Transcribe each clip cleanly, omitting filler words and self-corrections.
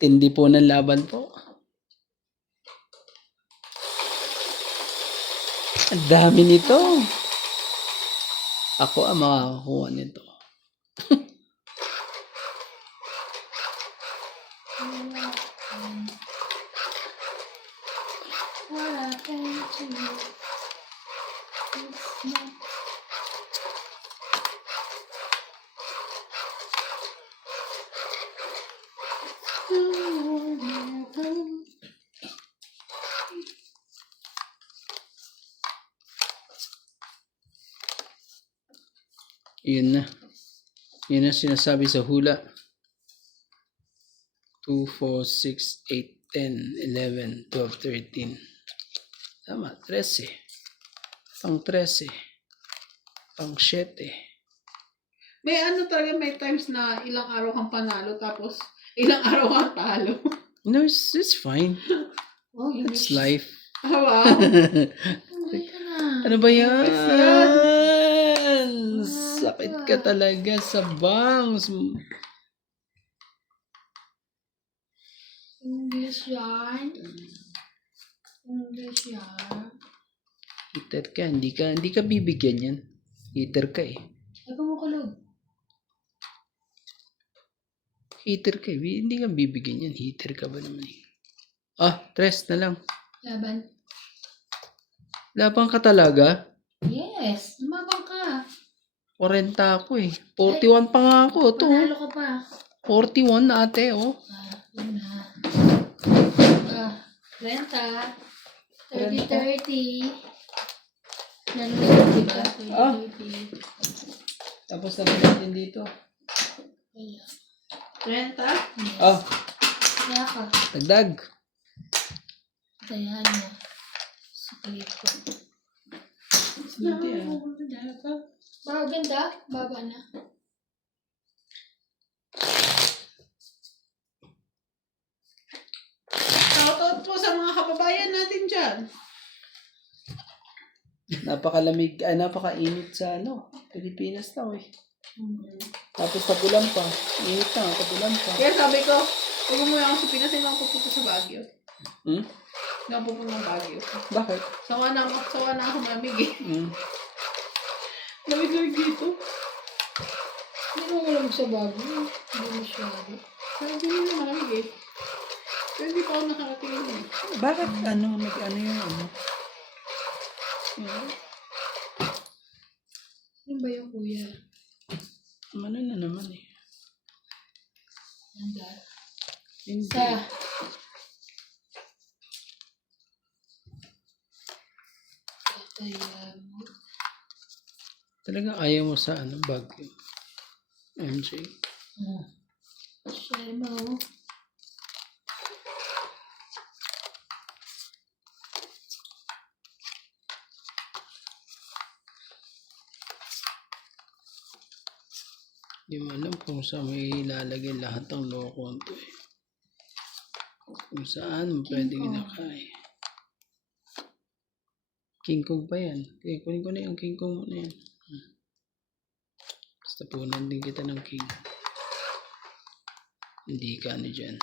Tindi po ng laban po. Ang dami nito. Ako ang makakakuha nito. Yun na. Yun na sinasabi sa hula. 2, 4, 6, 8, 10, 11, 12, 13. Tama, 13. Pang 13. Pang 7. May ano talaga, may times na ilang araw kang panalo tapos ilang araw kang talo. No, it's fine. Oh, It's life. Wow. Ano ba yan? Yes, Sakit ka talaga sa bangs. English yan. English yan. Hitter ka, hindi ka bibigyan yan. Hitter ka eh. Ay, kumukulog. Hitter ka eh. Hindi ka bibigyan yan. Hitter ka ba naman eh. Ah, 3 na lang. Laban. Laban ka talaga? Yes, lumabang ka. 40 ako eh. 41 pa nga ako. Ito. Panalo ka pa. 41 na ate oh. Yun na. 30. 30. Nanunod ka. Ah. Tapos na natin dito. 30? Ah, Kaya ka. dagdag. Kaya niya. Sa ko. Hindi ah. Maganda. Baba na. Shoutout po sa mga kababayan natin dyan. Napakalamig, napakainit sa Pilipinas daw eh. Tapos tagulan pa. Init na, tagulan pa. Kaya sabi ko, pag umuwi ako sa Pinas, hindi ako pupunta sa Baguio. Hmm? Hindi ako pupunta ng Baguio. Bakit? Sawa na ako malamig eh. Hmm. Lamig dito. Hindi mo malamig sa bago. Hindi masyado. Sabi nila malamig eh. Pero hindi pa ako nakarating eh. Bakit nag-ano yung ano? Ano ba yung kuya? Ano na naman eh. Handa. Hindi. Kaya mo. Talaga ayaw mo sa Baguio. MJ. Siya mo. Hindi mo alam kung saan may ilalagay lahat ng loko nito eh. Kung saan mo pwedeng inakay. King Kong pa yan. Kaya kunin ko na yung King Kong muna yan. Basta punan din kita ng King. Hindi ka dyan.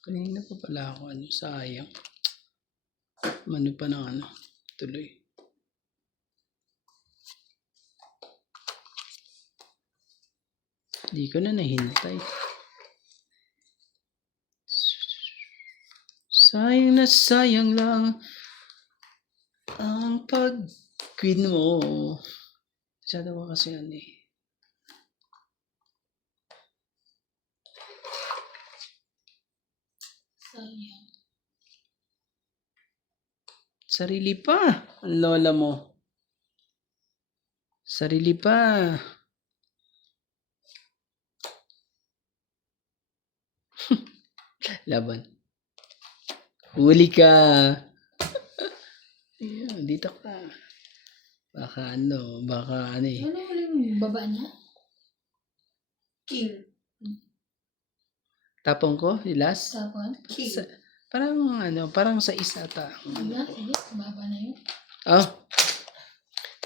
Kanina pa pala ako sayang. Mano pa ng tuloy. Di ko na nahintay. Sayang na sayang lang ang pag-queen mo. Masyado ka kasi eh. Sayang. Sarili pa. Ang lola mo. Sarili pa. Laban. Huli ka. Ayan, dito ka. Baka baka eh. Ano ulit yung baba niya? King. Tapong ko, last. Tapon. King. Parang sa isa ata. Wala, sige, baba na yun. Oh.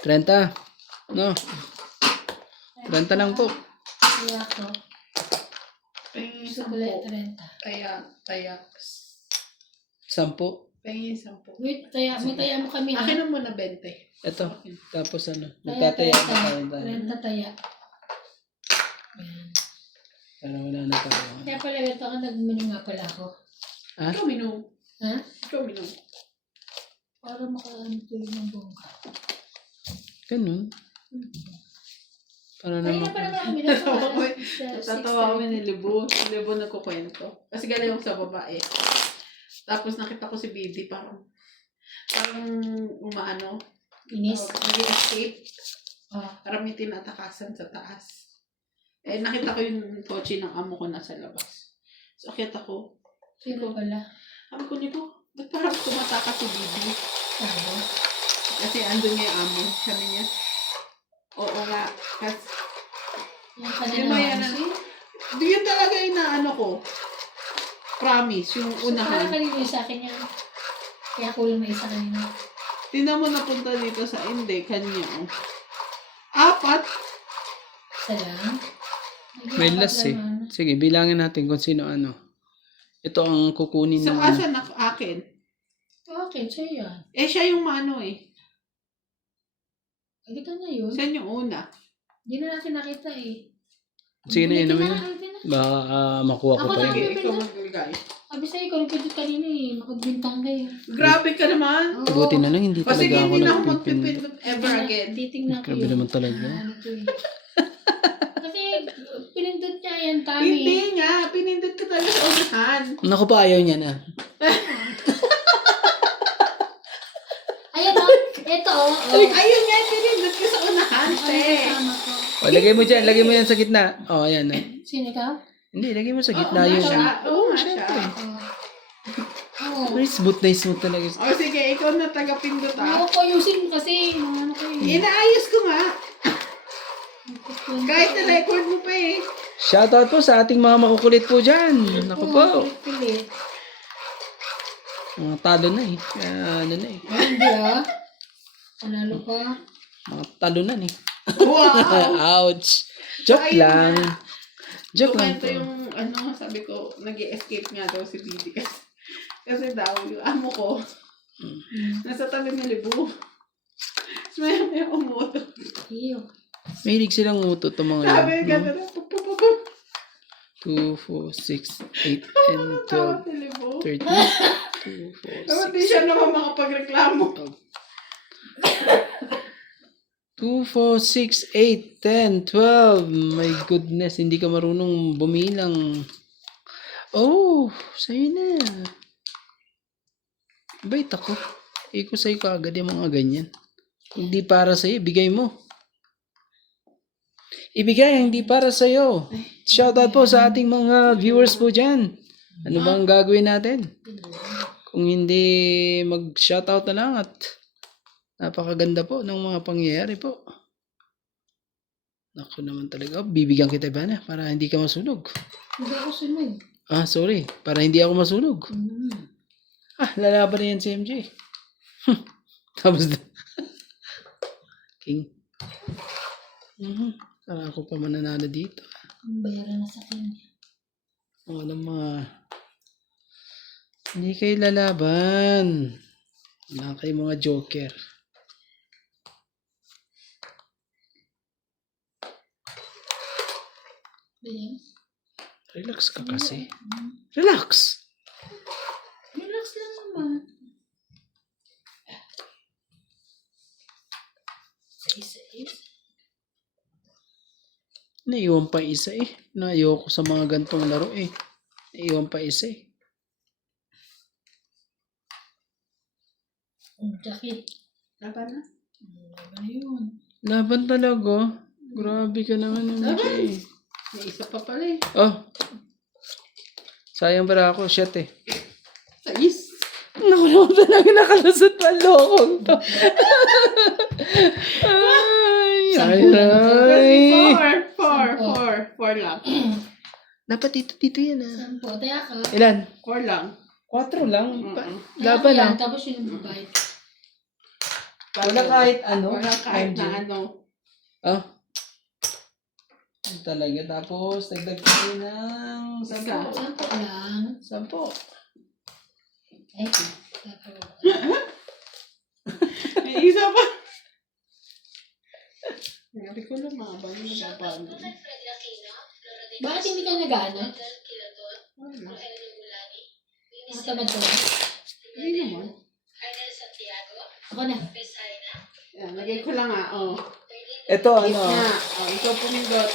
30. No. 30 lang po. Kaya ako, Pahingin gusto 10. ko lang 30. Taya. 10. Pahingin 10. Wait, may taya mo kami ha? Akin na muna 20. Ito. Tapos Taya, magtataya pa tayo. 30 taya. Ayan. Para wala na tayo. Kaya pala, ito ka nagmenu nga pala ako. Ha? Ikaw minum. Ha? Ikaw minum. Para makaantulog ng bongga. Ganun. Para Kaya naman. na pala kami na Natatawa kami ni Libo. Si Libo nagkukwento. Kasi galing ako sa babae. Tapos nakita ko si Bibi parang umaano. Inis. Nag-escape. Ah, Parang may tinatakasan sa taas. Eh, nakita ko yung kotse ng amo ko nasa labas. So, akit ako. sino pala? Sabi ko, Libo, ba't parang tumataka si Bibi? Tabo. Kasi andun nga yung amo. Sabi niya, oo nga. Kasi, Yung Di ba yan kanina di yun talaga yung naano ko. Promise, yung So, parang unahan. kanina yung sa akin yan. Kaya kulang na isa kanina. Tingnan mo napunta dito sa hindi, kanya. Oh. 4. Isa lang. May last eh. Sige, bilangin natin kung sino ano. Ito ang kukunin So, ng asa na akin? Okay, sa'yo yan. Eh, siya yung maano eh. Ay, ito na yun. Siya yung una. Hindi na natin nakita eh. Sige na, Ulitin inumin na. ulitin na. Baka makuha ko Ako pa na. yun. Sige, ikaw magbigay. Sabi sa'yo, ikaw nagpindot kanina eh. Makagbintang kayo. Grabe ka naman. Oo. Buti na lang, hindi O sige, talaga ako hindi na ako nagpipindot. magpipindot ever again. Titingnan ko Grabe yun. naman talaga. Ano to eh. Kasi pinindot niya yan, Tami. Hindi nga, pinindot ka talaga sa unahan. Naku pa, ayaw niya na. Ayan o. Ito o. Ayun nga, pinindot ka sa unahan, Ano te. kasama ko? O, lagay mo dyan, lagay mo yan sa gitna. O, ayan na. Sino ka? Hindi, lagay mo sa Oo gitna nga yung... siya. Oo nga syempre. siya. Oo. Ay, smooth na smooth talaga. O sige, ikaw na taga-pindot Ayaw ah. ko ayusin kasi. Ano ko yun. Inaayos ko nga. Kahit na-record mo pa eh. Shoutout po sa ating mga makukulit po dyan. Naku po. Pilit. Mga talo na eh. Kaya ano na eh. Ay, hindi ah. Panalo pa. Mga talo na eh. Wow! Ouch. Joke Ayun lang. na. Joke lang Kumento po. yung sabi ko, nag-escape nga daw si Bibi. Kasi daw, yung amo ko, nasa tabi ng libo. Tapos may umuto. Iyo. Mahilig silang umutot ang mga Sabi yun. nga No? na, pupupupup. 2, 4, 6, 8, and Tawa 12, si libo. 13, 2, 4, Dapat di siya naman makapagreklamo. 2, 4, 6, 8, 10, 12. My goodness, hindi ka marunong bumilang. Oh, sa'yo na. Bait ako. Iko sa'yo kaagad yung mga ganyan. Hindi para sa'yo, ibigay mo. Ibigay, hindi para sa'yo. Shoutout po sa ating mga viewers po dyan. Ano bang gagawin natin? Kung hindi mag-shoutout na lang at napakaganda po ng mga pangyayari po. Naku naman talaga. Bibigyan kita ba na para hindi ka masunog? Hindi ako sunod. Ah, sorry. Para hindi ako masunog. Ah, lalaban na yan si MJ. Tapos na. King. Ako pa mananalo dito. Bayaran na sa kanya. Walang mga... Hindi kayo lalaban. Wala kayo mga joker. Ayan. Relax ka kasi. Relax! Relax lang naman. Isa-isa. Naiwan pa isa eh. Ayoko sa mga gantong laro eh. Naiwan pa isa eh. Ang sakit. Laban na. Laban na yun. Laban talaga. Grabe ka naman MJ. May isa pa pala eh. Oh. Sayang para ako. Shit eh. Sais. Naku naman talaga nakalusot pa ang lokong to. Ay, ay, ay. Four 4 lang. Dapat dito yan ah. Sampo. Taya ka. Ilan? 4 lang. 4 lang. Laban Laban lang. Tapos yung bite. Wala kahit ano. Wala kahit MJ. na ano. Oh. Yun talaga. Tapos, dagdag tayo ng 10. Sampo lang. 10. Ay, tapos. May isa pa. Sabi ko lang mga ba yung nagpapano. Bakit hindi ka nag-ano? Wala. Matamad ka ba? Hindi naman. Ako na. Yan, lagay ko lang oh. Ito ano. Na, ikaw pumindot.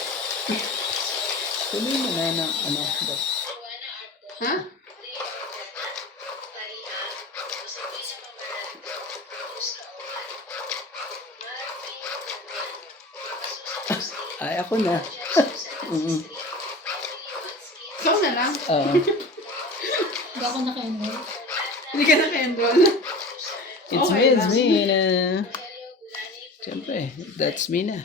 Tuloy mo na ng ano. Ha? Ay, ako na. Ikaw na lang. Oo. Hindi ako naka-enroll. Hindi ka na-enroll. It's Okay me, it's lang. me na. Siyempre, that's me na.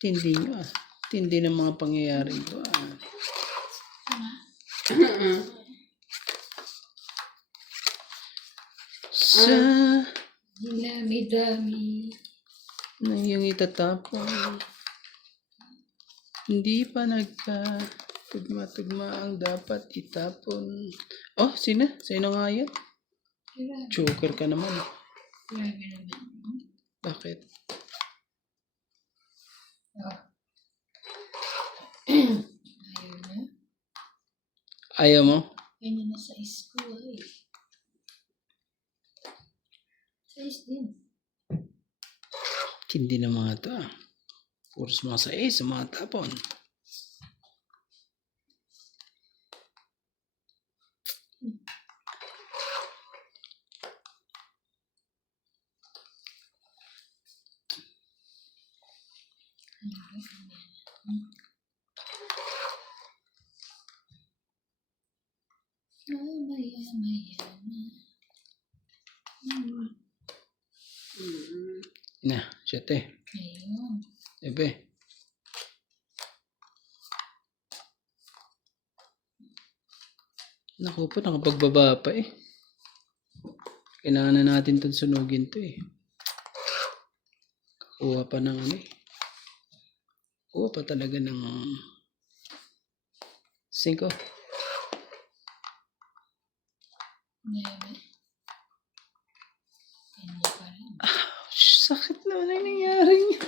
Tindi nyo ah. Tindi ng mga pangyayari ko ah. Sa Dinami-dami. na iyong itatapon. Hindi pa tugma ang dapat itapon. Oh, sino? Sino nga yan? Joker ka naman. Grabe naman. Bakit? Ayaw na. Ayaw mo? Ganyan na size ko eh. Size din. Hindi na mga to ah. Puros mga sa sa mga tapon. Maya na. Na, siyete. Ayun. Ebe. Naku po, nakapagbaba pa eh. Kailangan na natin itong sunugin to eh. Kuha pa ng ano eh. Kuha pa talaga ng 5. Ngayon. Ganyan pa rin. Sakit naman ang nangyari niya.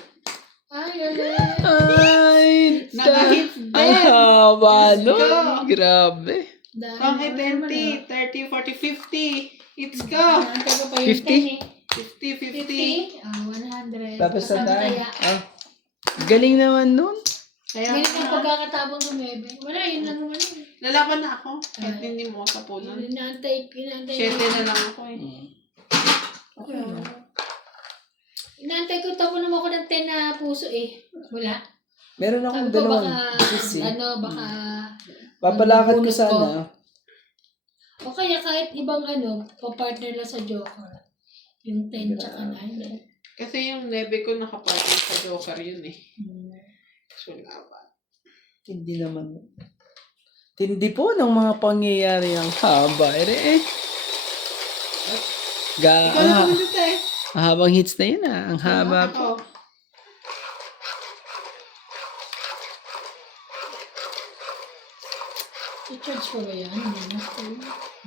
Ay, galing. Ay, Naka-hits din. ang haba Let's nun. go. Grabe. Dahil Pang naman 20, 30, 40, 50. It's go. Nantay ko pa yung 50? 10 eh. 50, 50. 100. Tapos na Kasama tayo. kaya. Ah, galing naman nun. Kaya Ganyan ang pagkakatapon ko, Bebe. Wala, yun lang naman yun. lalaban na ako. Kahit hindi mo sa punan. Inaantay. 7 na lang ako eh. Okay. Inaantay ko, tapon naman ako ng 10 na puso eh. Wala. Meron akong Sabi ko dalawang baka, sisi. baka, Papalakad ko bunot sana. o kaya kahit ibang pa-partner lang sa Joker. Yung 10 tsaka 9. Kasi yung nebe ko nakapartner sa Joker yun eh. So, laban. Hindi naman. Tindi po ng mga pangyayari ng haba. Eh. Ikaw na pumunod eh. Habang hits na yun ah. Ang haba po. Ako. I-charge ko ba yan? Hindi na.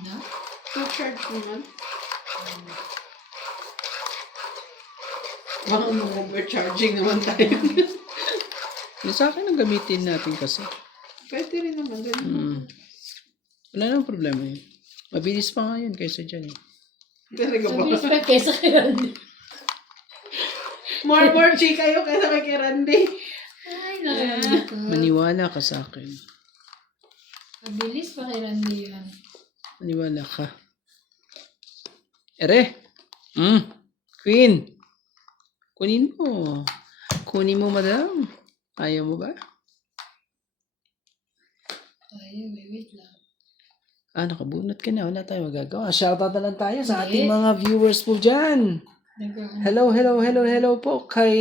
Na? Two-charge naman. Baka overcharging naman tayo. Yung sa akin ang gamitin natin kasi. Pwede rin naman. Ganun. Wala nang problema yun. Mabilis pa nga yun kaysa dyan eh. Talaga ba? Sabi pa kesa kay Randy. More chika kayo kaysa kay Randy. Ay, nakakita. Maniwala ka sa akin. Mabilis pa kay Randy yan. Maniwala ka. Ere. Queen. Kunin mo. Kunin mo, madam. Ayaw mo ba? Tayo, wait lang. Nakabunot ka na. Wala tayong magagawa. Shoutout na lang tayo sa ating mga viewers po dyan. Hello po kay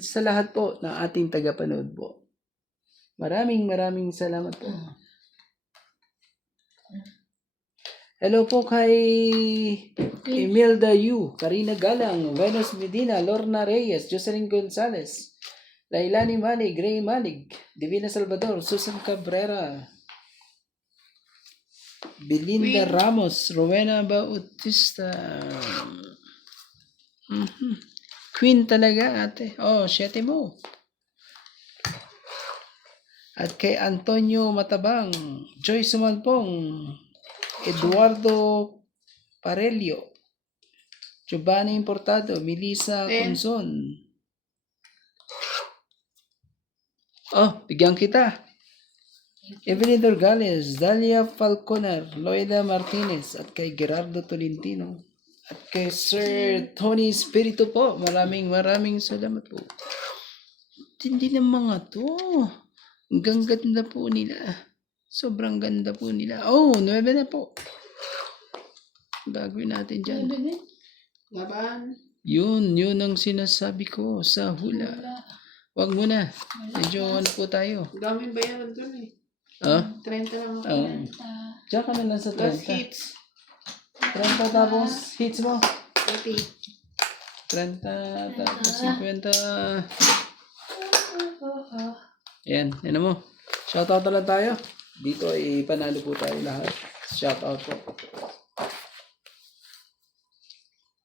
sa lahat po ng ating tagapanood po. Maraming salamat po. Hello po kay Imelda Yu, Karina Galang, Venus Medina, Lorna Reyes, Jocelyn Gonzalez, Lailani Malig, Ray Malig, Divina Salvador, Susan Cabrera, Belinda Ramos, Rowena Bautista. Queen talaga ate. Oh, 7 mo. At kay Antonio Matabang, Joy Sumalpong, Eduardo Parelio, Giovanni Importado, Melissa Conson. Oh, bigyan kita. Evelyn Dorgales, Dalia Falconer, Loida Martinez, at kay Gerardo Tolentino. At kay Sir Tony Espiritu po. Maraming salamat po. Hindi ng mga to. Ang ganda po nila. Sobrang ganda po nila. Oh, 9 na po. Gagawin natin dyan. Laban. Yun ang sinasabi ko sa hula. Wag mo na. Medyo ano po tayo. Daming bayaran dun eh. 30 lang ako. Diyan ka na lang sa Plus 30. hits. 30 tapos hits mo. 30. 30 tapos 50. Yan mo. Shoutout na lang tayo. Dito ay panalo po tayo lahat. Shoutout po.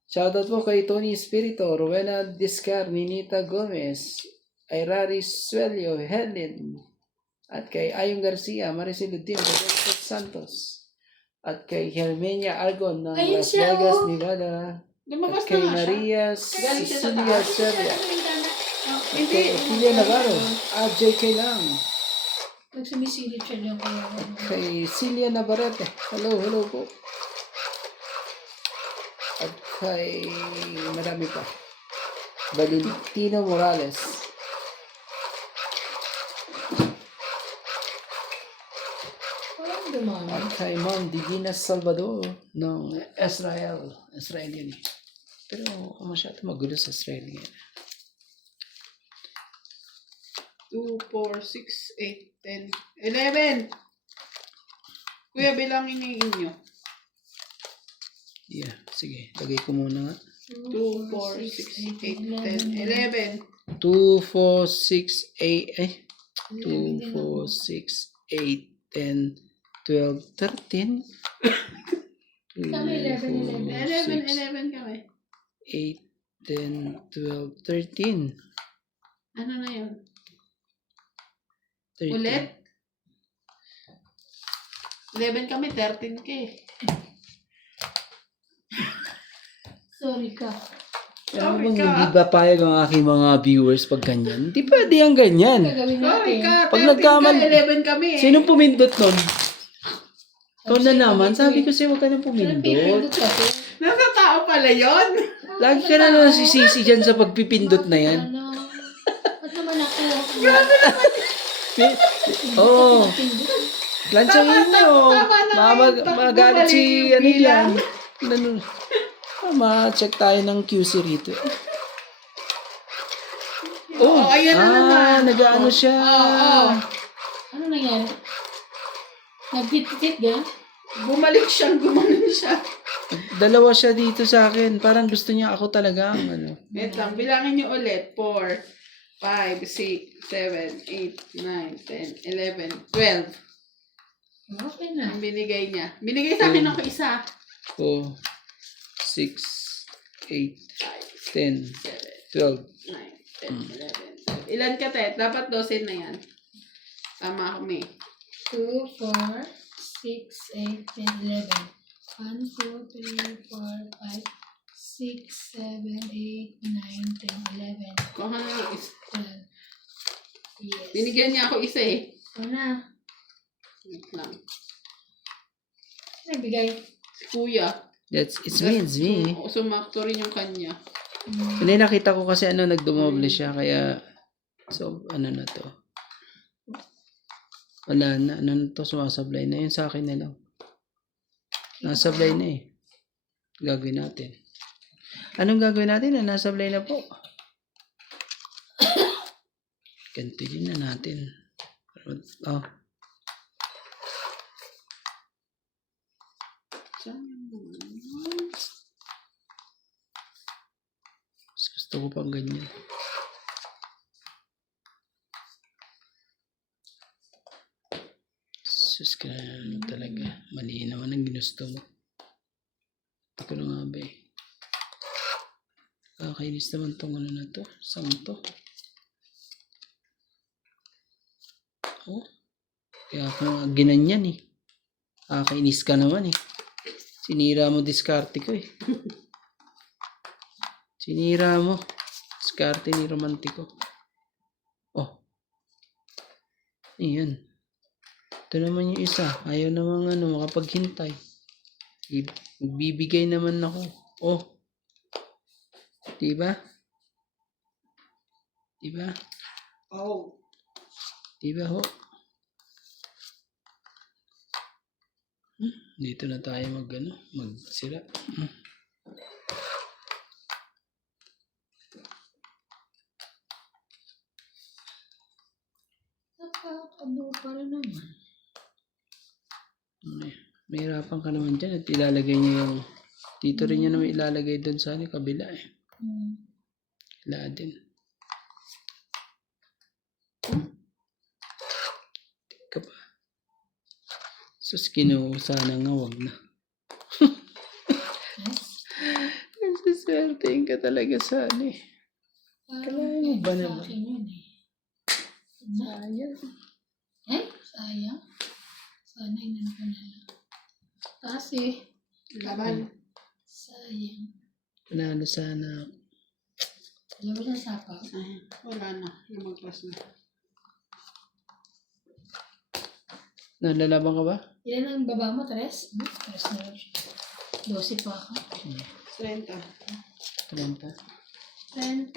Shoutout po kay Tony Espirito, Rowena Discar, Ninita Gomez, Airari Suelio, Helen, at kay Ayong Garcia, Maricel Udin, Roberto Santos, at kay Helmenia Argon ng Ayun Las siya, Vegas, oh. Nevada, Lumabas at kay na nga siya. Maria Galing siya sa Cecilia taas. Serra, at kay Ophelia Navarro, JK lang, Nagsumisilip siya lang kaya. kay Celia Navarrete, hello po. At kay marami pa. Valentino Morales. Parang dumami. At kay Ma'am Divina Salvador ng Israelian. Pero masyado magulo sa Australia. 2, 4, 6, 8, 10, 11. Kuya, bilangin niyo yung inyo. Yeah, sige. Lagay ko muna nga. 2, 4, 6, 8, 10, 11. 2, 4, 6, 8, 2, 4, 6, 8, 10, 12, 13. Kami 11. 11 kami. 8, 10, 12, 13. Ano na yun? 13. Ulit? 11 kami, 13 ka eh. Sorry ka. Kaya bang hindi ba payag ang aking mga viewers pag ganyan? Hindi pwede ang ganyan. Gagawin Sorry natin. ka, Pag 13 nagkaman- ka, 11 kami eh. Sinong pumindot nun? Ikaw na naman. Sabi ko sa'yo, huwag ka nang Parang pumindot. pipindot kasi. Nasa tao pala yun. Lagi ka na nasisisi dyan sa pagpipindot na yan. Ano? Ba't naman ako? Oo. Pindot. Lansyahin nyo. tama na yun. Magalit si Bumalik ano bilang. yan. Ma-check tayo ng QC rito. Oh, ayan na naman. nag-ano siya. Oo. Ano nangyari? Nag-hit-hit gano'n? Bumalik siyang gumanon siya. Dalawa siya dito sa akin. Parang gusto niya ako talaga ang ano. Wait lang, bilangin niyo ulit. 4, 5, 6, 7, 8, 9, 10, 11, 12. Okay na. Ang binigay niya. Binigay sa akin ako isa. 4, 6, 8, 10, 12. 9, 10, 11, 12. Ilan ka, Tet? Dapat 12 na yan. Tama ako, May. 2, 4, 6, 8, 10, 11. 1, 2, 3, 4, 5, 6, 7, 8, 9, 10, 11, Kuha na ng isa. 12. Yes. Binigyan niya ako isa eh. Ito na. Wait lang. Nagbigay. Si Kuya. It's me. Sumakto rin yung kanya. Hindi nakita ko kasi nagdumoble siya. Kaya, so, ano na to. Wala na. Ano na to, sumasablay na. Yun sa akin na lang. Nasablay na eh. Gagawin natin. Anong gagawin natin na nasablay na po? Ganito din na natin. Oh. Gusto ko pang ganyan. Sus ka na talaga. Mali naman ang ginusto mo. Hindi ko na nga ba eh. Kakainis naman tong ano na to. Saan to? Oh. Kaya ako nga ginanyan eh. Kakainis ka naman eh. Sinira mo diskarte ko eh. Sinira mo. Diskarte ni Romantiko. Oh. Ayan. Ito naman yung isa. Ayaw namang makapaghintay. Bibigay naman ako. Oh. Diba? Diba? Oh. Diba ho? Dito na tayo magsira. Nakakabo pa rin naman. May hirapan ka naman dyan at ilalagay niyo yung dito rin niya naman ilalagay doon sa kabila eh. Wala din. Tika pa. Sus, sana nga wag na. Nasiswertein ka talaga sa eh. Kailangan mo ba naman? Sayang. Sayang. Sana inan ko na lang. Kasi, Laban. sayang. Panalo sana. Alam mo sa sapaw? Ay, wala na. Lumagpas na. Nalalaban ka ba? Ilan ang baba mo, Tres? Tres na lang siya. 12 pa ako. 30. 30. 30,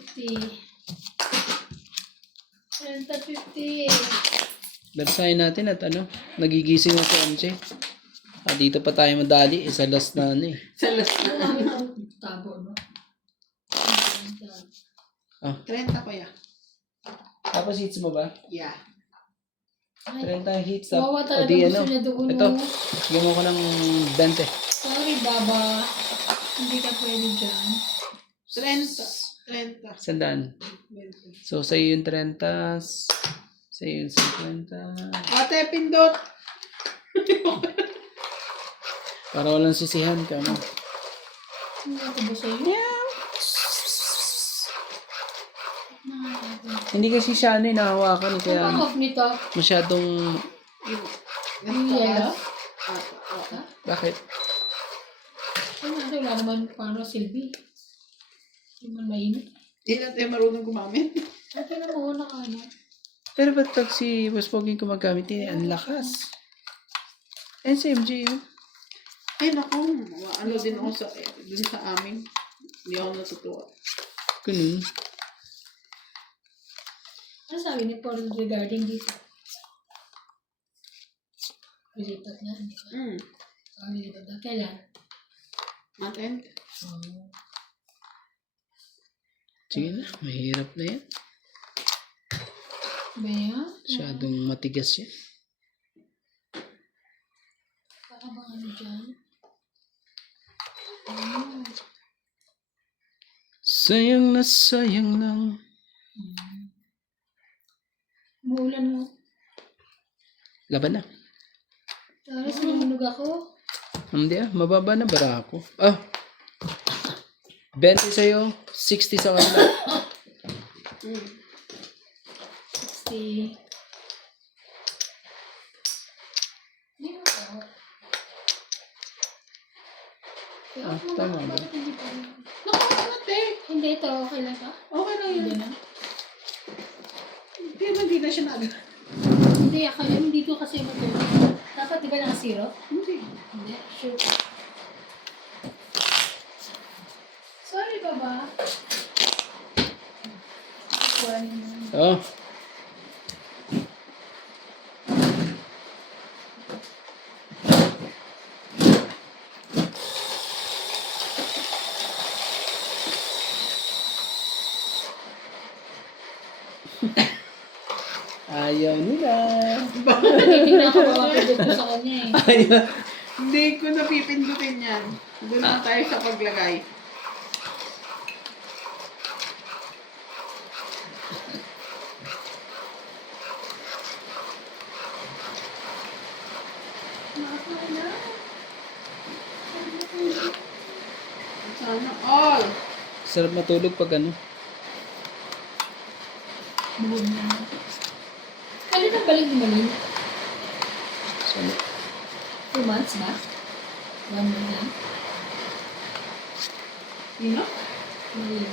50. 30, 50. Bersahin natin at nagigising na si MJ. Dito pa tayo madali. Isa last na eh. Sa last Ano na. namin ang tabo, no? 30 ko ya. Tapos hits mo ba? Yeah. 30 hits. Wawa O talaga di gusto niya doon. Ito. Bigyan mo ko ng 20. Sorry, Baba. Hindi ka pwede dyan. 30. 30. Sandaan. 20. So, sa'yo yung 30. Sa'yo yung 50. Ate, pindot. Para walang sisihan ka mo. Hindi ako ba sa'yo? Hindi kasi siya nahawakan. Ang Kaya pang-off nito. masyadong... Yung yellow. Bakit? Ano, wala naman paano silbi. Hindi man mainit. Hindi natin marunong gumamit. Ate na mo na ano. Pero ba't pag si Boss Pogi gumamit ang lakas? And si MJ yun. Ay, naku. Ano din ako dun sa amin. Hindi ako natutuwa. Ganun. Ano sabi ni Paul regarding dito? Pilipat na, hindi ba? Sabi ni Bada, kailan? Maten? Oh. Sige na, mahirap na yan. Ba yan? Masyadong matigas yan. Baka bang ano dyan? Sayang na sayang lang. Muulan mo. Laban na. Tapos nahulog ako. Hindi mababa na bara ako. 20 sa'yo, 60 sa kanila. 60. Hindi mo ako. Tama ba? Naku, ate. Hindi ito, okay lang ka? Okay lang yun. Hindi na. Hindi na siya nag... Hindi, hindi ko kasi matulog. Dapat di ba naka-zero? Hindi. Hindi, sure. Sorry, Baba. Oh. Ayaw nila. Hindi na ako makapagod ko sa kanya eh. Ayaw. Hindi ko napipindutin yan. Doon na tayo sa paglagay. Sana all. Sarap matulog pag ano. Buhod na. Kali na balik ni Malin? Sana. 2 months ba? 1 month lang? Sino? Malin.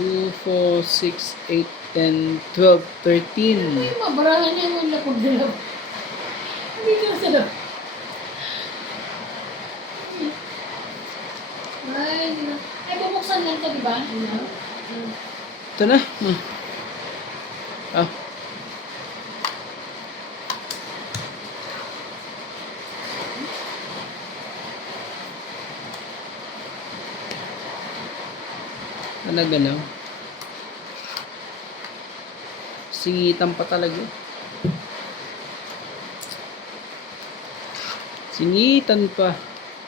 2, 4, 6, 8, 10, 12, 13. Ay, mabarahan niya yung lapog na lang. Hindi ka sarap. Ay, hindi na. Ay, bumuksan lang to, di ba? Ito na. Ah. Talaga lang. Singitan pa talaga. Singitan pa.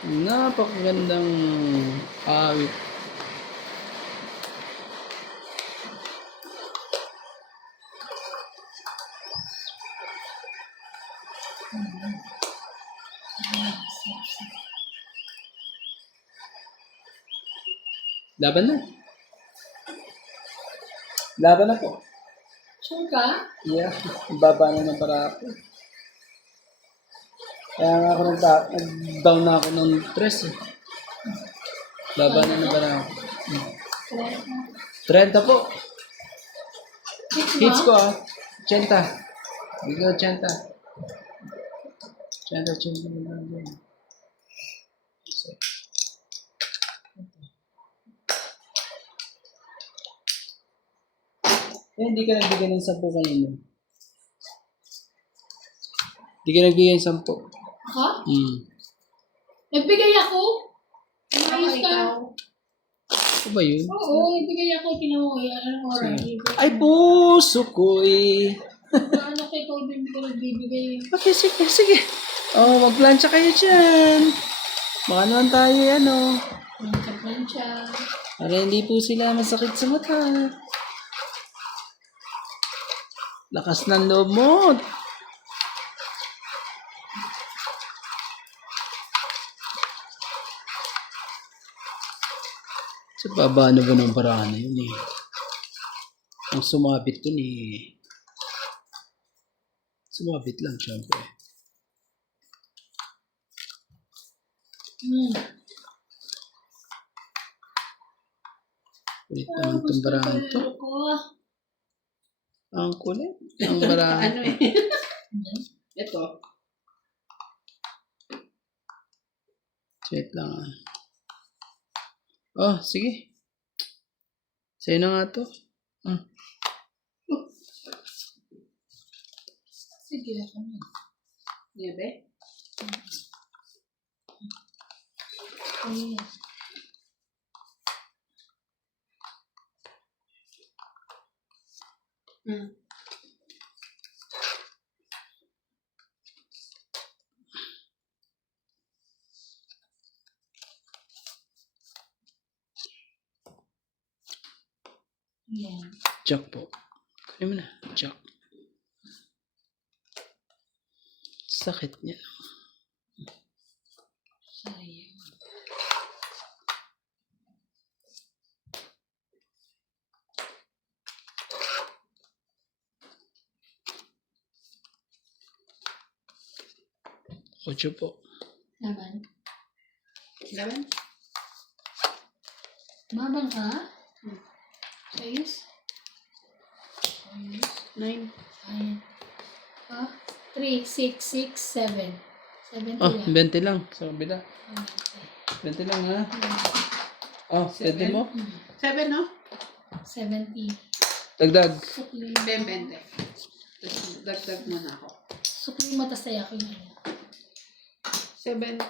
Napakagandang awit. Laban na. Laban na po. Sure ka? Yeah, baba na ng para ako. Kaya nga ako nag-down na ako ng stress eh. Baba na ng para ako. 30 po. Hits ko ah. 80. Bigla 80. 80 na lang din. Eh, hindi ka nagbigay ng 10 kanina. Hindi ka nagbigay ng 10. Ako? Nagbigay ako? Ayos ka? Ano ba yun? Oo, nagbigay ako. Kinamuya. Anong oras? Ay, puso ko'y. Paano kay ikaw din ka nagbibigay? Okay, sige, sige. Oh, magplansya kayo dyan. Baka naman tayo, ano. Plancha. Para hindi po sila masakit sa mata. Lakas ng loob mo. Sa baba na ba ng paraan na yun eh. Ang sumabit dun eh. Sumabit lang, syempre. Kulit naman itong barahan to. Ang kulit. Ang barahan. Ano eh? Ito. Wait lang ah. Oh, sige. Sa'yo na nga to. Sige, ako na. Niebe? Ayan. Ayan. Jack po. Kunin mo na. Jack. Sakit niya. Sayang. Ocho po. Laban. Laban? Mabang ka? Ayos? Ayos. 9. Ayan. 3, 6, 6, 7. 70 Oh, lang. 20 lang. Sa kabila. 20 lang ha. Oh, pwede mo? 7, no? 70. Dagdag. Sukli. 20. Tapos dagdag mo na ako. Sukli mo, tas tayo ko yung 70.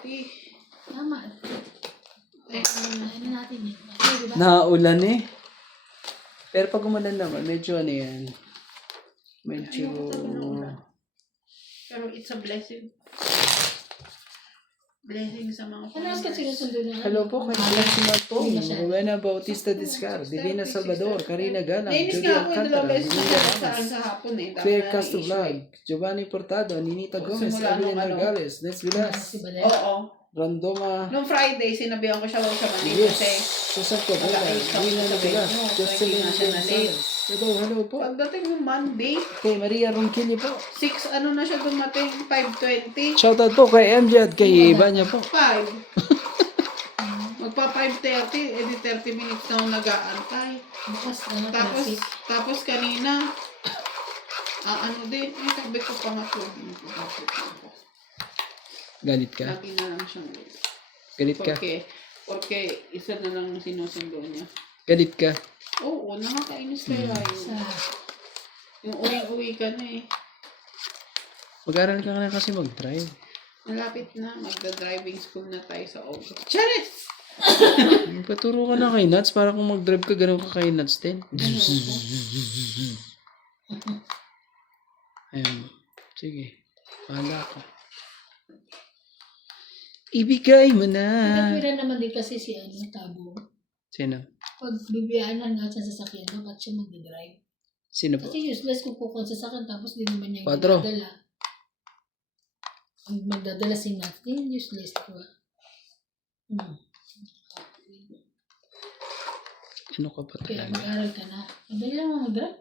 Tama. Eh, Ano natin yun? Okay, diba? Naulan eh. Pero pag umulan naman, medyo ano yan. Medyo... Ayoko talaga ng ulan. Pero it's a blessing. Blessing sa mga Ano ka sinusundo na? Hello po kay Alex Malpong, Rowena Bautista Discar, Divina Salvador, Karina Galang, Nainis Judy nga ako yung Alcantara, 2 beses na Lilia saan Ramos, sa hapon eh. Dami Claire na Castro na-issue Vlog, eh. Giovanni Portado, Ninita Gomez, Simula Evelyn nung ano. Nogales, Nes Vilas, Si Balay. Oo. Randoma, Nung Friday, sinabihan ko siya huwag siya manate yes, kasi Susan Cordova, mag-a-8 ka Luina sa Nicolas, venue. Jocelyn Naging na siya na late. Gonzalez. Hello po. pagdating ng Monday, Kay Maria Ronquillo po. 6 ano na siya dumating, 5:20. Shoutout po kay MJ at kay Vanya po. 5. Magpa 5:30, edi 30 minutes na ako nag-aantay. Bukas na Tapos, traffic. tapos kanina, ano din, sabi ko pa nga po. Galit ka? Lagi na lang siyang late. Galit ka? Porque isa na lang sinusundo niya. Galit ka? Oo, nakakainis kaya yun. Sa Yung uwi-uwi ka na eh. Mag-aral ka na kasi mag-drive. Malapit na, magda-driving school na tayo sa August. Charis! Paturo ka na kay Nuts para kung mag-drive ka, ganun ka kay Nuts din. Ayun. Sige. Pahala ka. Ibigay mo na. pinatwiran naman din kasi si Tabo. Sino? Pag bibiyaanan nga sa sasakyan, dapat siya mag-drive. Sino po? Kasi useless kung kukon sa sasakyan tapos di naman niya Patro. magdadala. Ang magdadala si Nat, din useless ko. Ano ka pa Kaya talaga? mag-aral ka na. Madali lang mo mag-drive.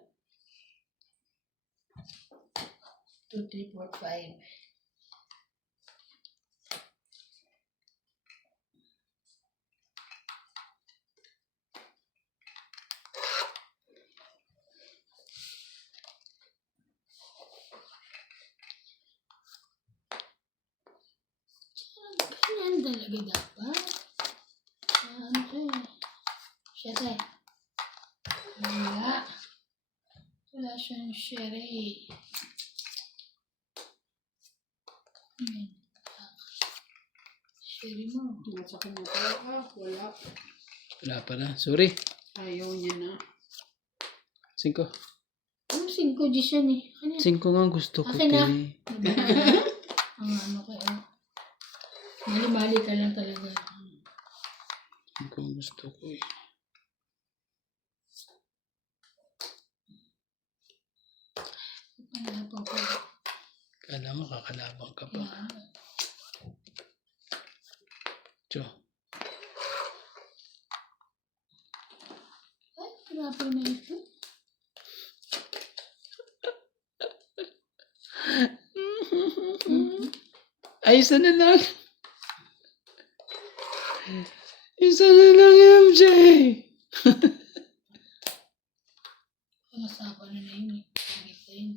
2, 3, 4, 5. Ganyan talaga dapat. Ano siya eh. Siya eh. Wala. Wala siyang share eh. Ayan. Share mo. Nasa kumuha ka, wala. Wala pala. Sorry. Ayaw niya na. 5. Ano 5 G siya eh. Ano 5 nga gusto ko. Akin na. Te. ang ano kaya. Mali-mali ka lang talaga. 5 ang gusto ko eh. Panalapang ko. Kala mo kakalabang ka pa. Yan. Tiyo. Ay, grabe na ito. Ay, isa na lang. Isa na lang, MJ. Masapa na na yun eh. Pangit na yun.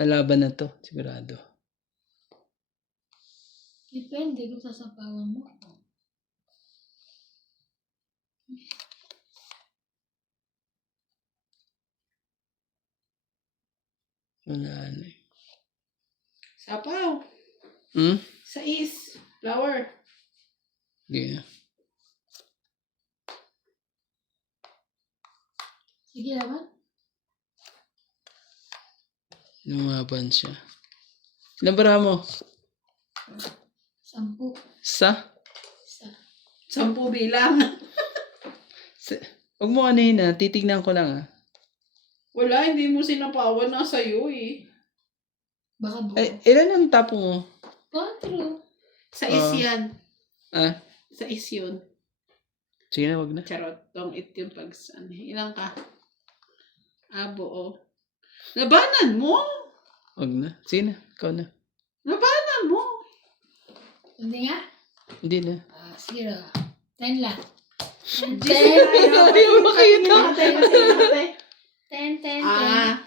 Nalaban na to, sigurado. Depende kung sasapawan mo. Wala na eh. Sapaw. Hmm? Sais. Flower. Sige na. Sige naman. Lumaban siya. Ilan bara mo? 10. Sa? Isa. 10 bilang. Huwag mo anuhin na. Titignan ko lang ah. Wala, hindi mo sinapawan na sa'yo eh. Baka buo. Ay, ilan ang tapo mo? 4. Sais yan. Ah? Sais yun. Sige na, wag na. Charot. Tong it yung pag... Ilang ka? Buo. Labanan mo! Wag na. Sige na, ikaw na. Labanan mo! Hindi nga. Hindi na. 0. 10 lang. 10, 10. Ayaw makita. 10, 10, 10.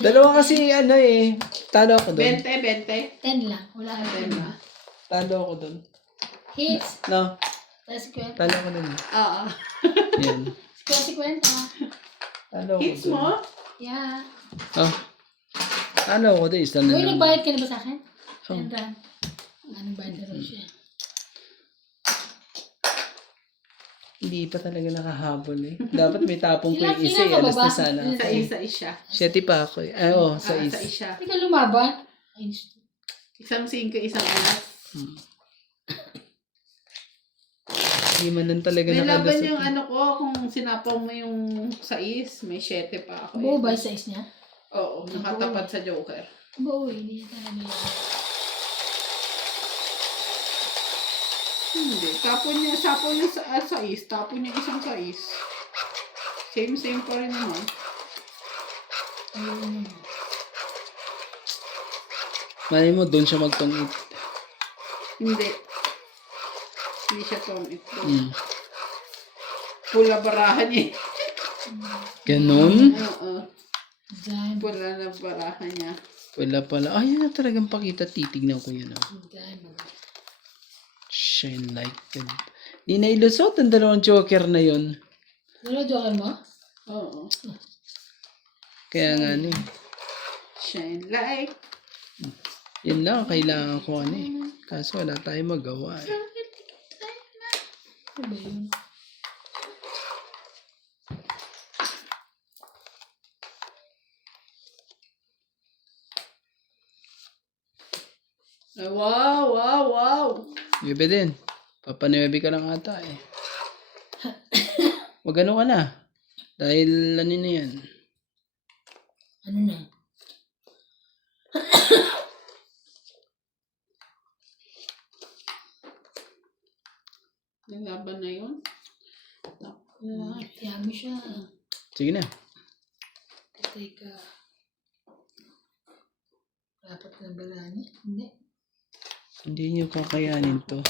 Dalawa kasi ano eh. Talo ako doon. 20. 10 lang. Wala ka 10 Diba? Talo ako doon. Hits. No, Tapos 50. talo ako doon. Oo. Yan. 50. Talo ako Hits doon. mo? Yeah. Oh. Talo ako doon. Isa na Uy, lang. nagbayad ka na ba sa akin? Oh. 10 rand. Anong bayad na rin siya? Hindi pa talaga nakahabol eh. Dapat may tapong ko Ilang- yung isa ilang eh. ka ba Alas ba? na sana. Ilang- Sa isa siya. 7 pa ako eh. Ay, oo, sa Sa is. isa. Hindi ka lumaban? Ay, Isang 5, isang alas. Hindi man lang talaga May laban nakalusot. yung ano ko, kung sinapaw mo yung 6, may 7 pa ako. buo ba yung size niya? Oo, nakatapat sa Joker. Buo, hindi niya talaga yun. Hindi. Sapaw niya sa 6, tapon niya isang 6. Same pa rin naman. Ayun. Malay mo, doon siya magtungit. Hindi. Hindi siya tongit. Mm. Pula barahan niya. Ganun? Oo. Diyan. Pula na barahan niya. Wala pala. Ay, yan na talagang pakita. Titignan ko yun. Oh. Diyan. Shine like that. Di na ilusot ang dalawang joker na yun. Nanojokan mo? Oo. Kaya nga ni. Shine like. Yun lang ang kailangan ko ano eh. Kaso wala tayong magawa eh. Ano ba yun? Ay, wow. Bebe din. Papanuebe ka lang ata eh. Wag ano ka na. Dahil ano na yan. Ano na? Yung laban na yun. Yummy siya. Sige na. Teka. Dapat na bala niya? Hindi. Hindi nyo kakayanin to.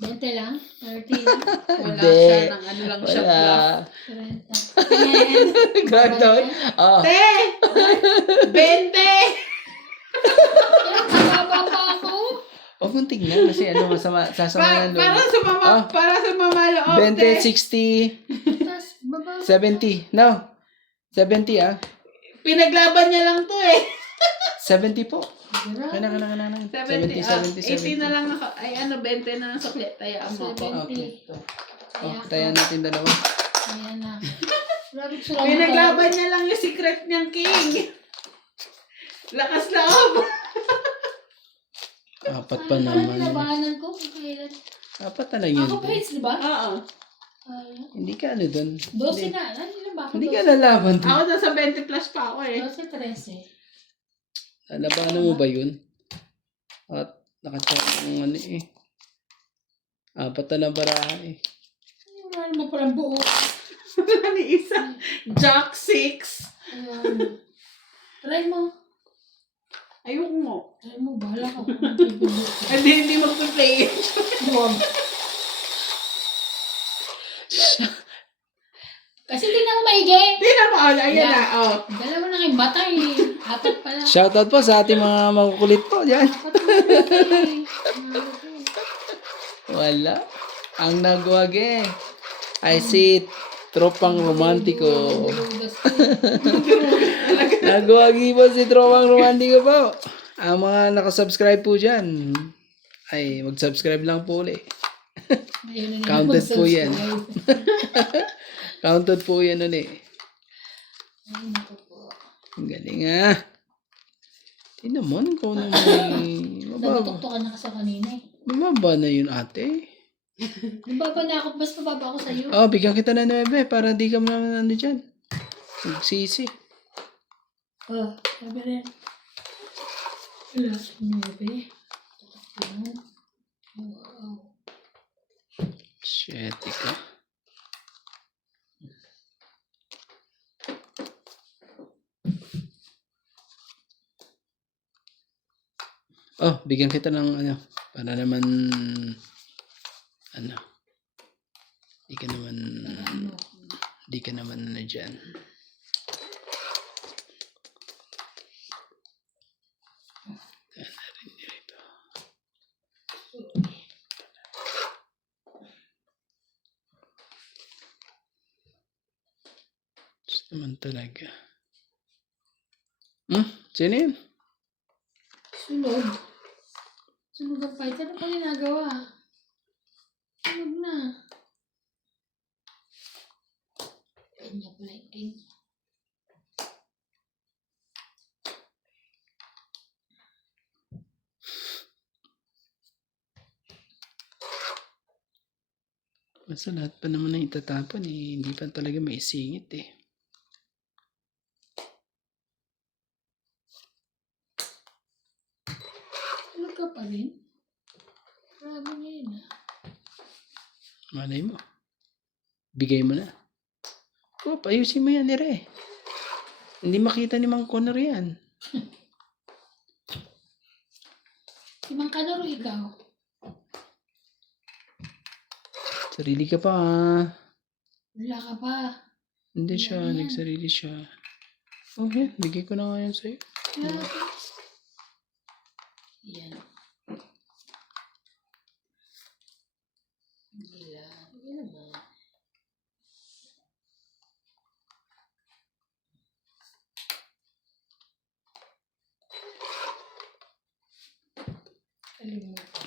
20 lang? 30 lang? Wala Hindi. siya ng ano lang siya. Wala. 30. Gagawin. Oh. Te! 20! Mababa pa ako? Huwag mong tingnan kasi ano masama. Sasama ng Para loob. sa mama, Ah. para sa mamaloob, 20, te. Tapos, 60, baba. 70. No. 70 ah. Pinaglaban niya lang to eh. 70 po. Grabe. Kana. 70, 70, 70. 80 na lang naka, ay ano, 20 na lang sa plate. Tayaan mo ako. 70. Okay. Oh, Kaya tayan natin dalawa. Ayan na. Grabe salamat. Pinaglaban niya lang yung secret niyang king. Lakas loob. Apat pa Ano naman. labanan ko? Kailan? Apat na lang yun. Ako pa di ba? Oo. Hindi ka ano dun. 12 na. Ano na ba? Hindi ka lalaban dun. Ako nasa 20 plus pa ako eh. 12, 13. Lalabanan mo ba yun? At nakachat ng ano eh. Apat na lang baraha eh. Wala naman palang buo. Wala ni isa. Jack 6. Ayan. Try mo. Ayoko mo. Try mo. Bahala ka. Hindi magpa-play. Huwag. Kasi tingnan mo maigi. Hindi na maala. Ayan Yeah. na. Oh. Dalawa na kayong bata eh. Apat pala. Shoutout po sa ating mga makukulit po dyan. Apat pala eh. Wala. Ang nagwag eh. I see tropang romantiko. Lugas ko eh. Nagwagi po si tropang romantiko po. Ang mga nakasubscribe po dyan, ay mag-subscribe lang po ulit. Ayun na Counted po yan. subscribe. Counted po yan ulit. Ay, naku po. Ang galing ah. Di naman, ikaw naman. Nagtutok-tukan na ka sa kanina eh. Mababa na yun ate. Nababa na ako, mas mababa ako sa'yo. Oh, bigyan kita na 9 para di ka naman ano dyan. Magsisi. Oh, sabi rin. Wala, sinabi. Wow. Shit, ka. Oh, bigyan kita ng ano, para naman ano. Di ka naman na dyan. Gusto naman talaga. Sino yun? Sunog. Sunog ang fight. Ano pa ginagawa? Sunog na. kanya pala yung king. Basta lahat pa naman na itatapon eh. Hindi pa talaga maisingit eh. Ano ka pa rin? Grabe na yun ah. Malay mo. Bigay mo na. Oh, ayusin mo yan, Ire. Hindi makita ni Mang Connor yan. Si Mang Kanaro ikaw. Sarili ka pa ah. Wala ka pa. Hindi siya, Yan. nagsarili siya. Oh, yan. Bigay ko na nga yan sa'yo. Wala ka. Yan. Hindi lang. Yan naman. Kalimutan ko.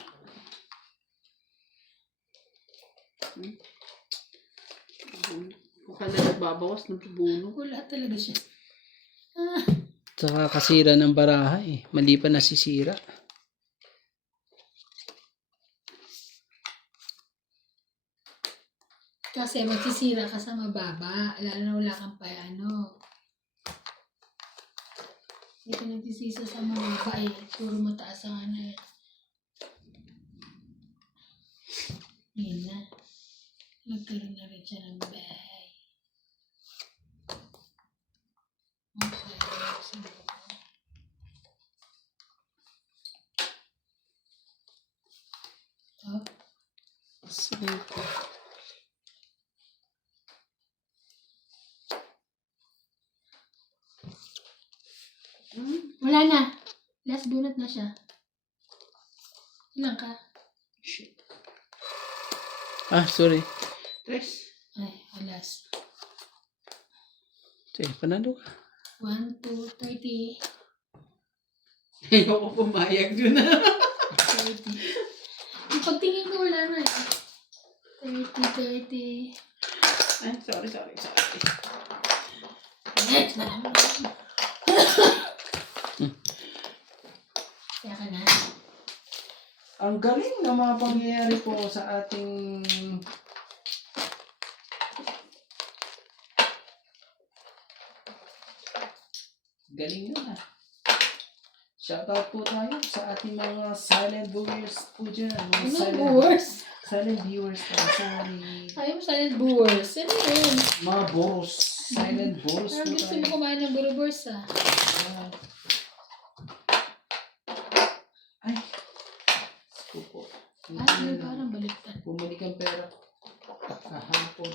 Kung ka na nagbabawas ng pubuno. Wala talaga siya. Saka kasira ng baraha eh. Mali pa nasisira. Kasi magsisira ka sa mababa. Lalo na wala kang ano. Hindi ka nagsisisa sa mababa eh. Puro mataas ang ano eh. Yun na. Nagkaroon na rin siya ng bahay. Okay. Oh, wala na. Last bunot na siya. Ilang ka? Shit. Ah, sorry. Tres. Ay, alas. Sige, panalo ka. 1, 2, 30. Ayoko pumayag dun na. 30. Yung pagtingin ko wala na eh. 30, 30. Ay, sorry. Next na lang. Kaya ka na. Ang galing na mga pangyayari po sa ating galing na. Shoutout po tayo sa ating mga silent viewers po dyan. Mga Ano silent boors? Silent viewers po. Sorry. Ayaw mo silent boors. Ano yun? Mga boros. Silent boros po Parang gusto mo tayo. kumain ng boros ah. Ah. Ay. Opo. Ay, parang baliktad. Bumalik ang pera ko. Kahapon.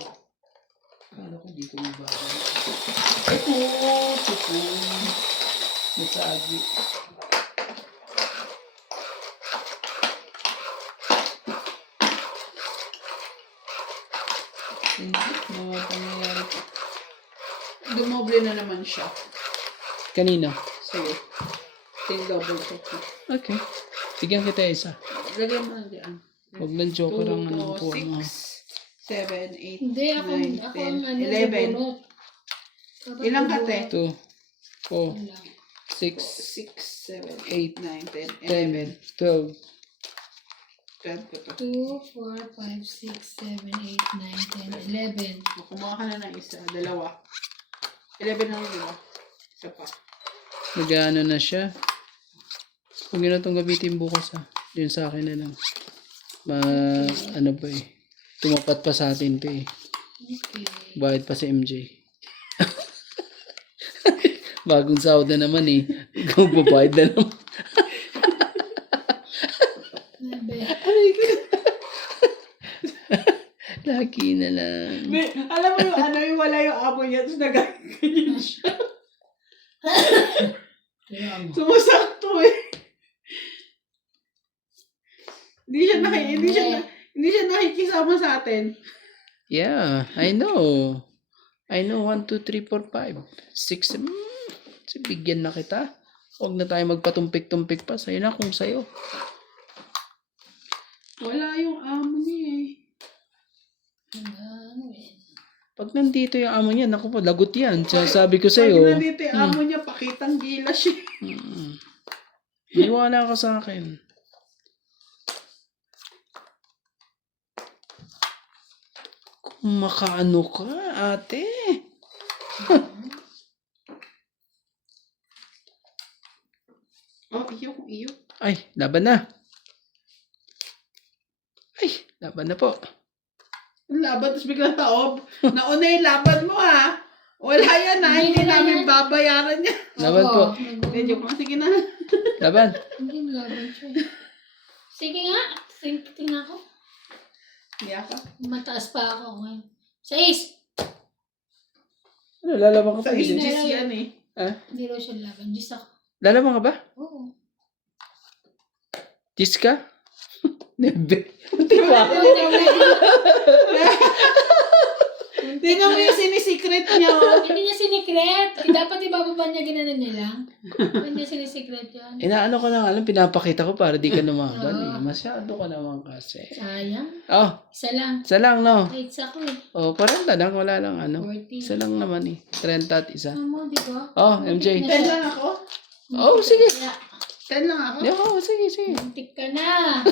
Kala ko dito may bahay. Ito. Masagi. Hindi. Mga pangyayari ko. Dumoble na naman siya. Kanina. Sige. Ting double check mo. Okay. Bigyan kita isa. Lagyan mo lang dyan. Huwag lang joke lang ano po. 6, 7, 8, Hindi, ako 9, ang 10, ano, 11. bunot. Dapat Ilang ka, bunot. te? 2, 4, Wala. 6, 6, 7, 8, 8, 9, 10, 10, 11. 12. 12 ko to. 2, 4, 5, 6, 7, 8, 9, 10, 11. Kumuha ka na ng isa. Dalawa. 11 lang dalawa. Isa pa. Nag-ano na siya. Huwag nyo na itong gamitin bukas ha. Yun sa akin na lang. Ano pa eh. Tumapat pa sa atin pa eh. Okay. Bayad pa si MJ. Bagong sahod na naman eh. Ikaw babayad na naman. Laki na lang. Alam mo yung ano, yung wala yung amo niya, tapos nagaganyan siya. Sumusakto eh. Hindi siya nakikisama sa atin. Yeah, I know. I know 1, 2, 3, 4, 5, 6, 7. Bigyan na kita. Huwag na tayo magpatumpik-tumpik pa. Sa'yo na kung sa'yo. Wala yung amo niya eh. Pag nandito yung amo niya, naku po, lagot yan. Sabi ko Pag sa'yo. nandito yung amo niya, pakitang gila siya. Iwala ka sa akin. Kung makaano ka, ate. Oh, iyo. Ay, laban na. Ay, laban na po. Ang laban, tapos biglang taob. Nauna yung laban mo, ha? Wala yan, ha? Hindi namin babayaran yan. Laban po. Hindi, joke lang. Sige na. Laban. Hindi laban siya. Sige nga. Tingnan ko. Hindi ako. Mataas pa ako ngayon. 6. Ano, lalaban ka Sa pa? Hindi Hindi. isjis yan, eh. Ha? Hindi raw siya laban. Diyos ako. Lalaban ka ba? Oo. Tis ka? Nebe. Tingnan mo yung sinisikret niya, oh. Hindi niya sinikret. Dapat ibababa niya ginano niya lang. Hindi niya sinisikret yan. Inaano ko na nga lang, pinapakita ko para di ka lumaban eh. Masyado ka naman kasi. Sayang. Oh, Isa lang. isa lang no? Rates ako eh. Oh, 40 lang, wala lang ano. 40. Isa lang naman eh. 30 at isa. Ano, di ba? Oh, MJ. 10 lang ako. Oh, sige. 10 lang ako. Di ako, sige, sige. Muntik ka na.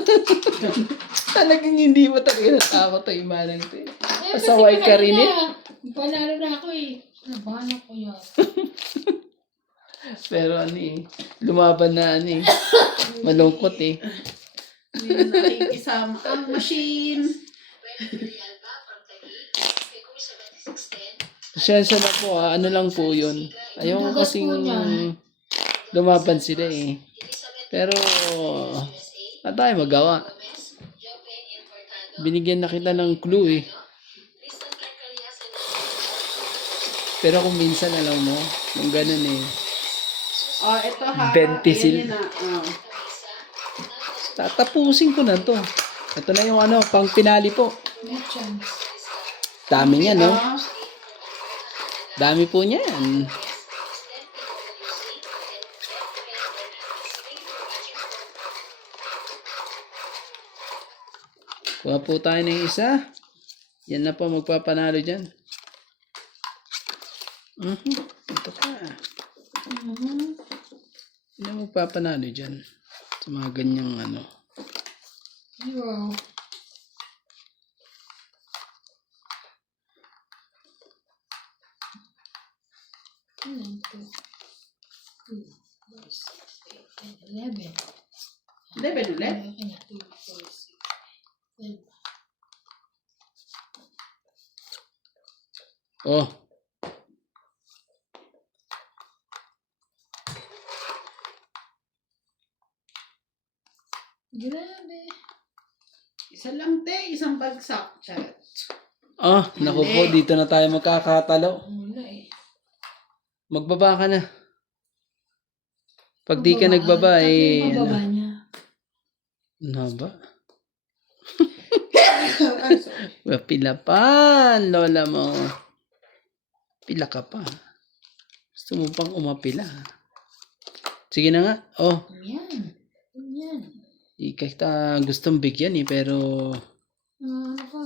Talagang hindi mo talaga natakot ay imanan ko eh. Eh, Pasaway ka rin eh. Panalo na ako eh. Nabahan ako yan. Pero ano eh, lumaban na ano eh. Malungkot eh. Hindi na nakikisama ang machine. Pasensya na po ah, ano lang po yun. Ayaw ko kasing lumaban sila eh. Pero, ano tayo magawa? Binigyan na kita ng clue eh. Pero kung minsan alam mo, yung ganun eh. Oh, ito ha. 20 sil. Ayan yun na. Oh. Tatapusin ko na to. Ito na yung ano, pang pinali po. May chance. Dami niya, no? Ah, Dami po niyan. Kuha po tayo ng isa. Yan na po magpapanalo dyan. Ito ka. Yan ang magpapanalo dyan. Sa mga ganyang ano. Wow. Ilan to? 2, 4, 6, 8, 11. 11 ulit? Okay na. 2, 4, 6, 12. Oh. Grabe. Isa lang, te. Isang bagsak. Chat. Ah, naku po, dito na tayo magkakatalo. Wala eh. Magbaba ka na. Pag di ka nagbaba, eh, Magbaba niya. ano ba? Pila pa, lola mo. Pila ka pa. Gusto mo pang umapila. Sige na nga. Oh, Yan. Yan. di kita gustong bigyan eh, pero Ano ka?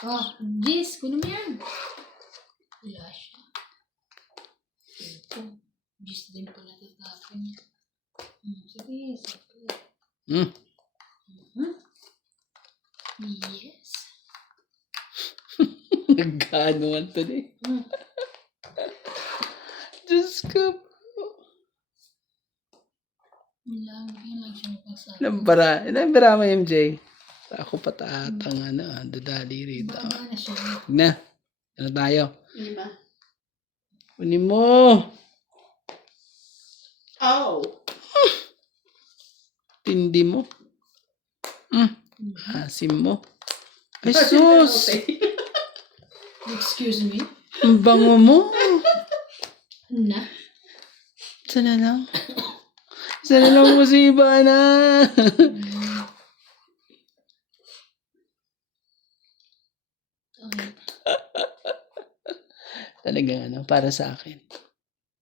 Oh, Jis, kunin mo yan. Wala siya. Ito. Jis din pala tatapin. Sige, sige. Yes. nagkaanuan to eh. Diyos ko. Nilagyan lang siya sa Nambara mo, MJ. Ako patatang ano, dadali rito. baba na siya. Huwag na. Ano tayo? Iba. Kunin mo. Oh. Tindi mo. Asim mo. Ay, sus! Excuse me? Ang bango mo. Na? Sana lang. Sana lang musiba na. Okay. Talagang ano, para sa akin.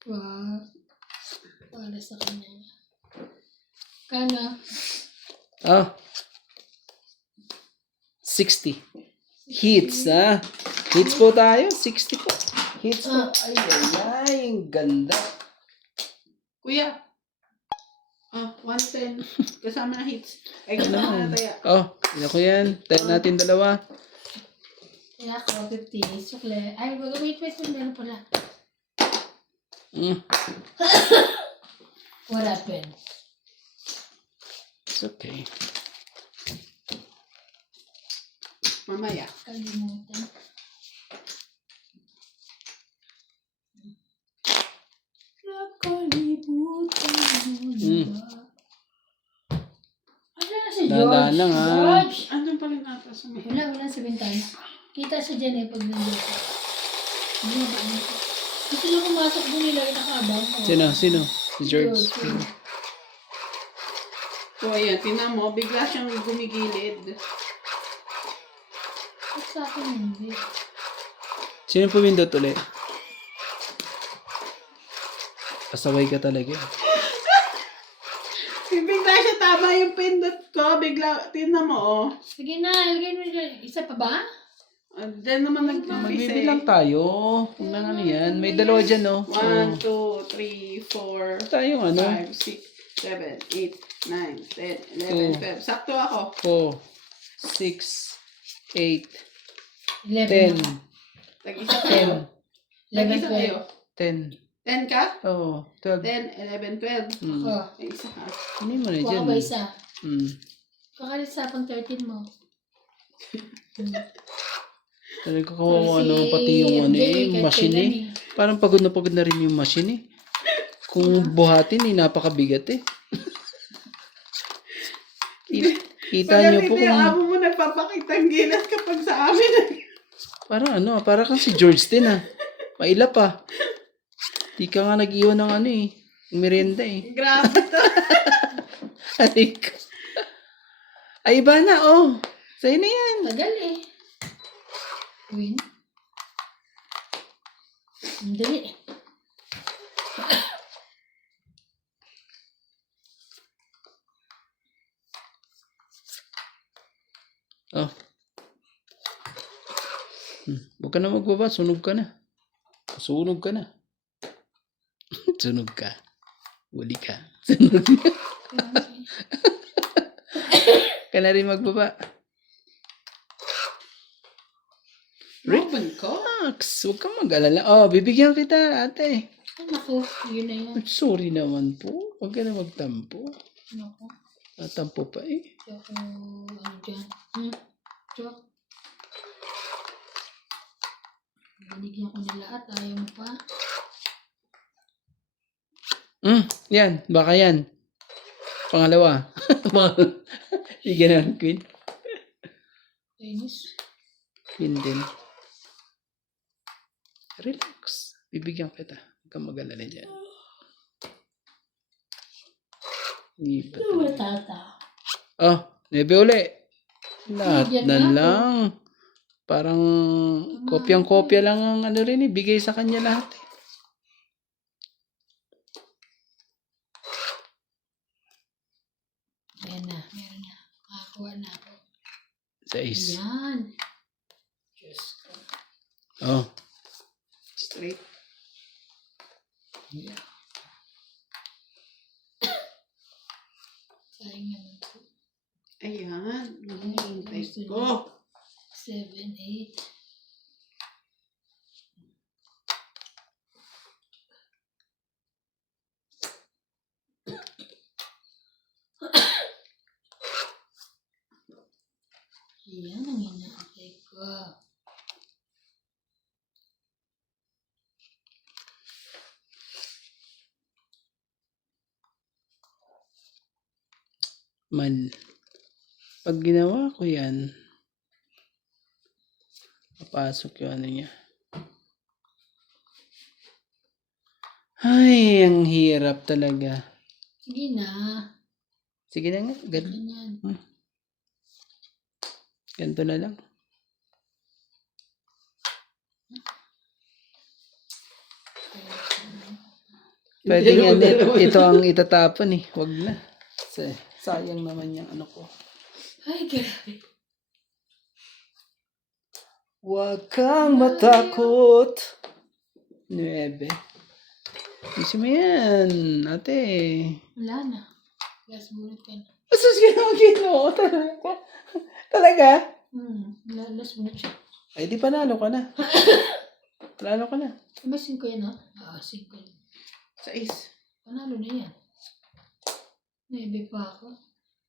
Wow. Para sa kanya. Kano? Oh. 60. Hits, ha? Hits po tayo. 60 po. Hits po. Ay, ang ganda. Kuya. 110. Kasama na hits. Ay, kasama na taya. Oh, ina ko yan. Tayo natin dalawa. Kaya ako, 50. Sukle. Ay, wait. Meron pala. What happened? It's okay. Mamaya. Kalimutan. Nakalimutan mo na ba? Wala na si George. Dahan lang, ha? George! Andun pa rin ata sa may. Wala sa bintana. Kita siya dyan pag nandito. Hindi na ba ano? Gusto niya pumasok doon nila, nakabang ko. Sino? Si George. So, ayan. Tinan mo. Bigla siyang gumigilid. At sa akin hindi. Sino pumindot ulit? Pasaway ka talaga. Bigla siya tama yung pindot ko. Bigla. Tinan mo, oh. Sige na, ilagay mo dyan. Isa pa ba? Diyan naman nag-umpisa. Magbibilang tayo. Kung lang ano yan. May dalawa dyan, no? 1, 2, 3, 4, Tayong ano? 5, 6, 7, 8, 9, 10, 11, 12. Sakto ako. 4, 6, 8, 11. 10. Tag-isa kayo. 11, Tag-isa kayo. 10. 10 ka? Oo, 12. 10, 11, 12. Oh, Ay, isa ka. Ano mo na kuha dyan? ka ba isa? Hmm. Sa pang 13 mo. Talaga ko ano, pati yung ano eh, machine eh. Parang pagod na rin yung machine eh. Kung buhatin eh, napakabigat eh. Kita nyo po Pagdating kung... yung amo mo nagpapakita ang gilas kapag sa amin. Parang ano, parang kang si George din ah. Maila pa. Di ka nga nag-iwan ng ano eh. Merienda eh. Grabe to. Ay, ay iba na oh. Sa'yo na yan. Tagal eh. Win. Ang dali. Oh. Huwag ka na magbaba. Sunog ka na. Sunog ka na. Sunog ka. Uli ka. Sunog ka. Ka na rin magbaba. Ruben ko? Relax. Huwag kang mag-alala. Oh, bibigyan kita, ate. Ay, naku. Yun na yun. Sorry naman po. Huwag ka na magtampo. Naku. Natampo pa eh. Ako, ano dyan? Joke. Binigyan ko nila at ayaw mo pa. Yan. Baka yan. Pangalawa. Bigyan ng queen. Inis. Queen din. Relax. Bibigyan kita. Huwag kang mag-alala dyan. Iba Ano ba tata? Oh, nebe uli. Lahat Bigyan na na ako. lang. Parang kopyang-kopya lang ang ano rin eh. Bigay sa kanya lahat eh. Ayan na. Meron na. Makakuha na ako. 6. Ayan. Diyos ko. Oh. Straight. Sayang naman po. Ayan. Hintay gusto niya. ko. 7, 8. Yan ang inaantay ko. Man. Pag ginawa ko yan, papasok yung ano niya. Ay, ang hirap talaga. Sige na. Sige na nga. Ganyan. Ganito na lang. Pwede nga ito ang itatapon eh. Wag na. Sayang naman yung ano ko. Ay, grabe. Huwag kang matakot. 9. Gusto mo yan, ate. Wala na. Last bullet ka na. Asus ginagawa talaga. Talaga? Last bullet siya. Ay, di panalo ka na. Panalo ka na. Ba 5 yan ha? 5 yan. 6. Panalo na yan. 9 pa ako.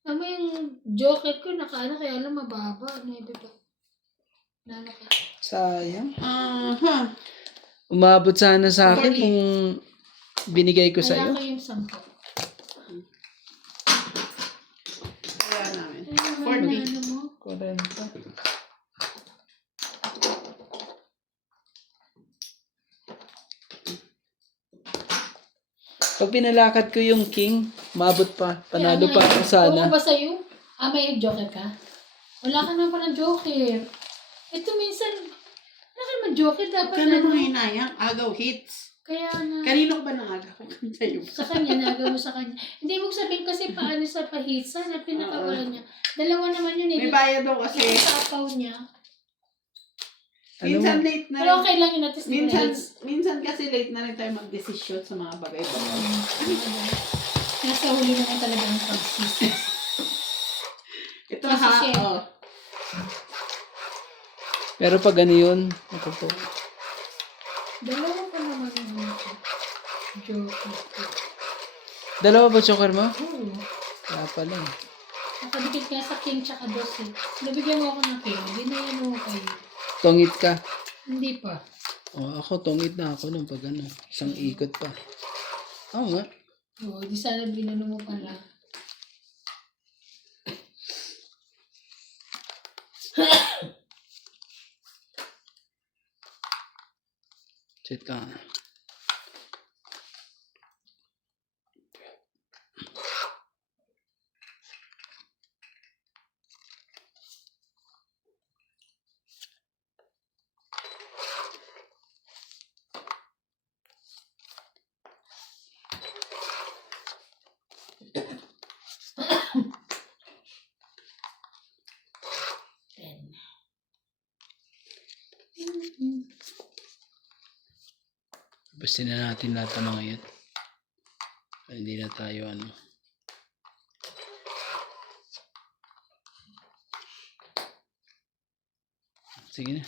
Tama yung joker ko nakaano kaya lang mababa. 9 pa. Panalo ka. Sayang. Aha. Umabot sana sa akin 40. kung binigay ko Kaya sa'yo. ko yung 10. Kaya namin. Ano 40. mo? 40. Pag pinalakad ko yung king, mabot pa. Panalo pa ako sana. Oo ba sa'yo? May joker ka? Wala ka naman palang joker. Ito minsan, wala ka naman joker. Dapat Huwag ka na mga hinayang. Agaw hits. Kaya na. Kanino ba nang agaw? Sa'yo. Sa kanya, nagawa mo sa kanya. Hindi mo sabihin kasi paano sa pahitsa na pinakawala niya. Dalawa naman yun eh. May bayad daw kasi. Yung sa apaw niya. Minsan late na Pero rin. okay lang yun natin. Minsan kasi late na rin tayo mag-desisyon sa mga bagay-bagay. Nasa huli naman talaga ang pagsisi. Ito Kasi ha, siya- oh. Pero pag ano yun, ako po. Dalawa pa naman yung joker ko. Dalawa ba joker mo? Oo. Kaya pala eh. Nakadikit nga sa king tsaka dos eh. Nabigyan mo ako ng king. Hindi na yan mo kayo. Tongit ka. Hindi pa. O, ako tongit na ako nung pag ano. Isang ikot pa. Oo nga. Oo, di sana binano mo pala. Shit lang. Basta na natin lahat ng mga yan. Hindi na tayo ano. Sige na.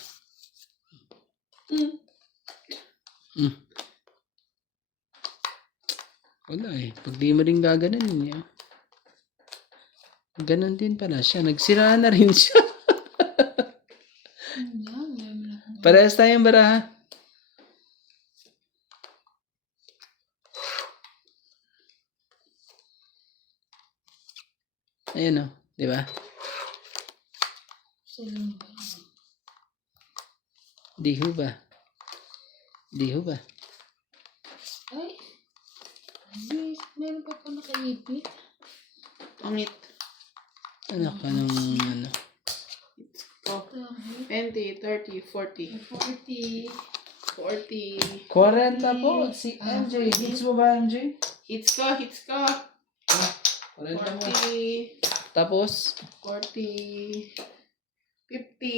Wala eh. Pag di mo rin gaganan niya. Ganon din pala siya. Nagsira na rin siya. Parehas tayong baraha. Ayan o. Di ba? Di ho ba? Di ho ba? Ay, yes, meron pa po nakaipit. Pangit. Anak ka nung ano. Oh, 20, 30, 40. 40. 40. 40 po. Si MJ. Hits mo ba, MJ? Hits ko, hits ko. 40 mo. 40. Tapos? 40. 50.